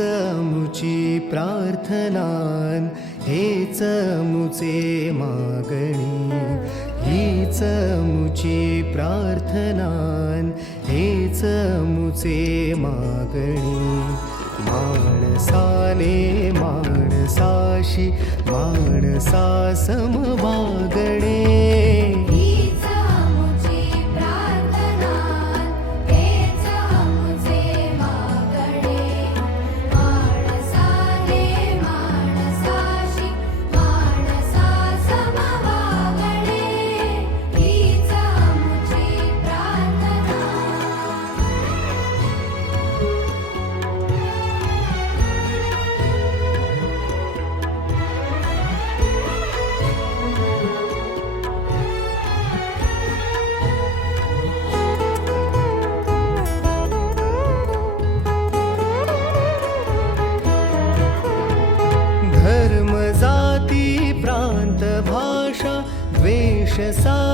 मुची प्रार्थनान, हेच मुचे मागणी. हीच मुची प्रार्थनान, हेच मुचे मागणी. माणसाने माणसाशी माणसा सम वागणे. हीच मुची प्रार्थना, हेच मुचे मागणे. माणसाने माणसाशी माणसा सम वागणे. हीच मुची प्रार्थना. धर्म जाती प्रांत भाषा द्वेष सा